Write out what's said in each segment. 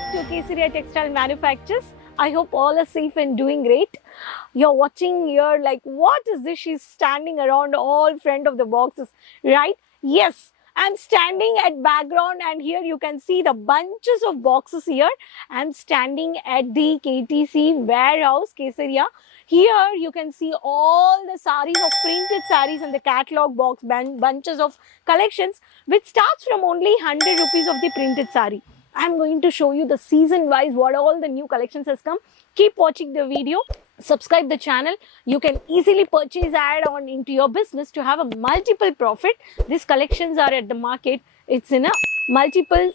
back to Kesaria Textile Manufacturers. I hope all are safe and doing great. You're watching here like, what is this? She's standing around all front of the boxes, right? Yes, I'm standing at background and here you can see the bunches of boxes here. I'm standing at the KTC warehouse, Kesaria. Here you can see all the sarees of printed sarees in the catalog box, bunches of collections, which starts from only 100 rupees of the printed saree. I'm going to show you the season wise what all the new collections has come. Keep watching the video, subscribe the channel. You can easily purchase add on into your business to have a multiple profit. These collections are at the market. It's in a multiple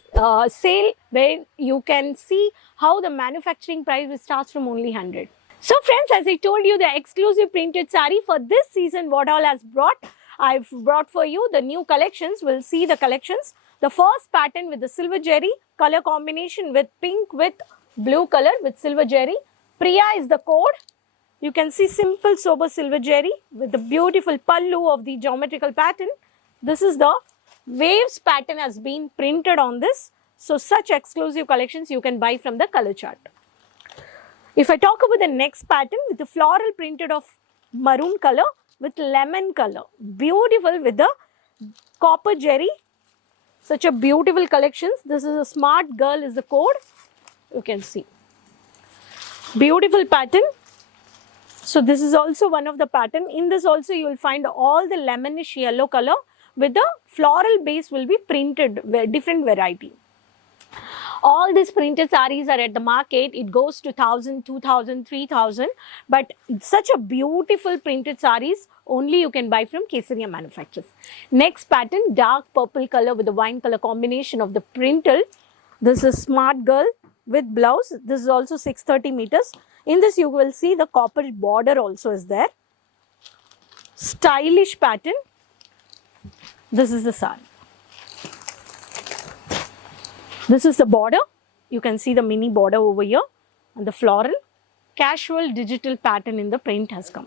sale where you can see how the manufacturing price starts from only 100. So friends, as I told you, the exclusive printed saree for this season, what all has brought, I've brought for you the new collections. We'll see the collections. The first pattern with the silver jerry, color combination with pink with blue color with silver jerry. Priya is the code. You can see simple sober silver jerry with the beautiful pallu of the geometrical pattern. This is the waves pattern has been printed on this. So such exclusive collections you can buy from the color chart. If I talk about the next pattern with the floral printed of maroon color with lemon color, beautiful with the copper jerry, such a beautiful collections. This is a smart girl is the code, you can see. Beautiful pattern. So this is also one of the pattern. In this also you will find all the lemonish yellow color with the floral base will be printed, different variety. All these printed sarees are at the market. It goes to 1,000, 2,000, 3,000. But such a beautiful printed sarees only you can buy from Kesaria Manufacturers. Next pattern, dark purple color with the wine color combination of the printed. This is smart girl with blouse. This is also 630 meters. In this you will see the copper border also is there. Stylish pattern. This is the saree. This is the border. You can see the mini border over here and the floral. Casual digital pattern in the print has come.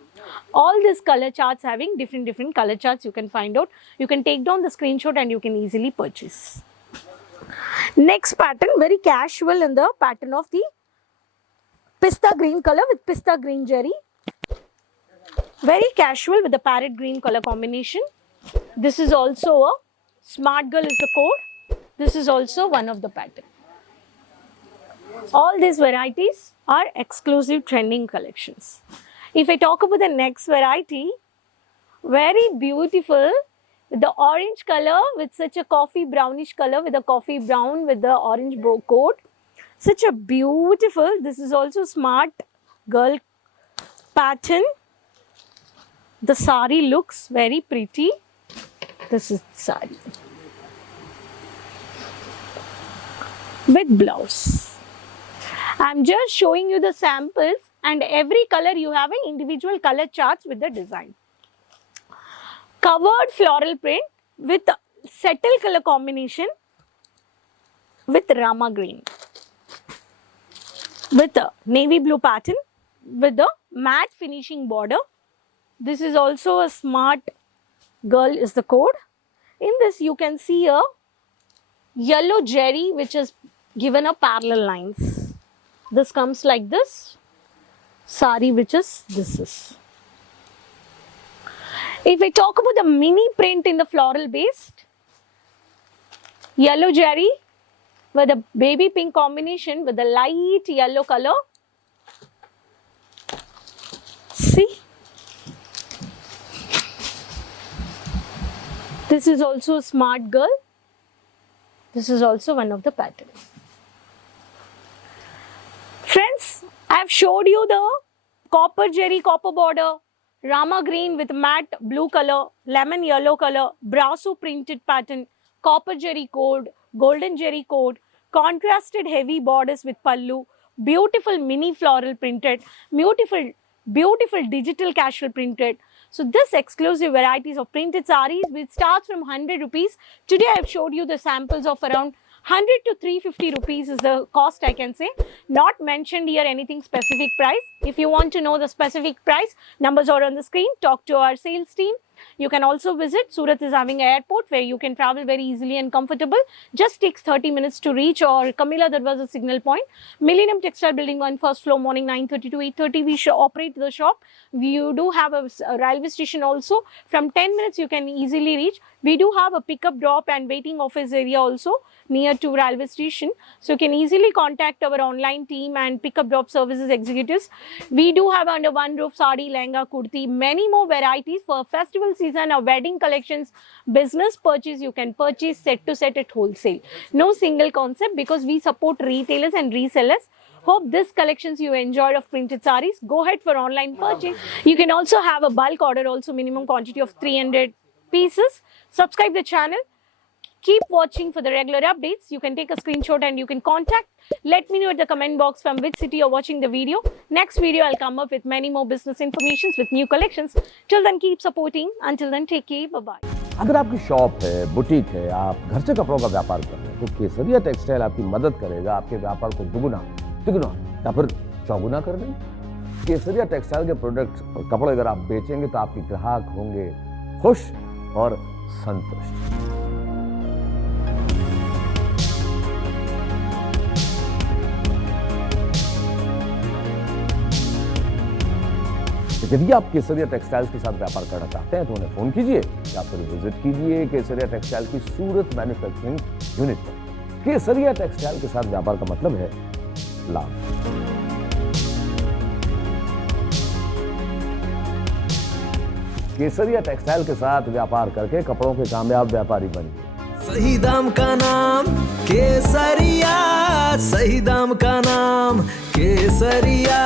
All these color charts having different color charts you can find out. You can take down the screenshot and you can easily purchase. Next pattern, very casual in the pattern of the pista green color with pista green jerry. Very casual with the parrot green color combination. This is also a smart girl is the code. This is also one of the pattern. All these varieties are exclusive trending collections. If I talk about the next variety, very beautiful with the orange color with such a coffee brownish color with the coffee brown with the orange bow coat. Such a beautiful, this is also smart girl pattern. The saree looks very pretty. This is the saree. With blouse. I'm just showing you the samples and every color you have an individual color charts with the design. Covered floral print with settle color combination with Rama green. With a navy blue pattern with the matte finishing border. This is also a smart girl is the code. In this you can see a yellow jerry which is given a parallel lines. This comes like this. Saree which is this is. If I talk about the mini print in the floral based, yellow jerry with a baby pink combination with the light yellow color. See? This is also a smart girl. This is also one of the patterns. Friends, I have showed you the copper jerry copper border, Rama green with matte blue color, lemon yellow color, brasso printed pattern, copper jerry code, golden jerry code, contrasted heavy borders with pallu, beautiful mini floral printed, beautiful digital casual printed. So this exclusive varieties of printed sarees which starts from 100 rupees. Today I have showed you the samples of around 100 to 350 rupees is the cost I can say. Not mentioned here anything specific price. If you want to know the specific price, numbers are on the screen. Talk to our sales team. You can also visit. Surat is having an airport where you can travel very easily and comfortable. Just takes 30 minutes to reach. Or Camilla, that was a signal point. Millennium Textile Building 1, first floor, morning 9:30 to 8:30. We operate the shop. You do have a railway station also. From 10 minutes, you can easily reach. We do have a pickup, drop and waiting office area also near to railway station. So you can easily contact our online team and pickup, drop services executives. We do have under one roof saree, lehenga, kurti, many more varieties for festival season or wedding collections. Business purchase, you can purchase set to set at wholesale. No single concept, because we support retailers and resellers. Hope this collections you enjoyed of printed sarees. Go ahead for online purchase. You can also have a bulk order, also minimum quantity of 300 pieces. Subscribe the channel. Keep watching for the regular updates. You can take a screenshot and you can contact. Let me know at the comment box from which city you're watching the video. Next video, I'll come up with many more business informations with new collections. Till then, keep supporting. Until then, take care. Bye-bye. अगर आपकी shop है, boutique है, आप घर से कपड़ों का व्यापार कर रहे हैं, तो केसरिया टेक्सटाइल आपकी मदद करेगा आपके व्यापार को दुगुना, तिगुना या फिर चौगुना कर देंगे। केसरिया टेक्सटाइल के प्रोडक्ट्स और कपड़े अगर आप बेचेंगे तो आपके ग्राहक होंगे खुश और संतुष्ट। यदि आप केसरिया टेक्सटाइल्स के साथ व्यापार करना चाहते हैं तो उन्हें फोन कीजिए या फिर विजिट कीजिए केसरिया टेक्सटाइल की सूरत मैन्युफैक्चरिंग यूनिट पर। केसरिया टेक्सटाइल के साथ व्यापार का मतलब है लाभ। केसरिया टेक्सटाइल के साथ व्यापार करके कपड़ों के कामयाब व्यापारी बनिए। सही दाम का नाम केसरिया, सही दाम का नाम केसरिया।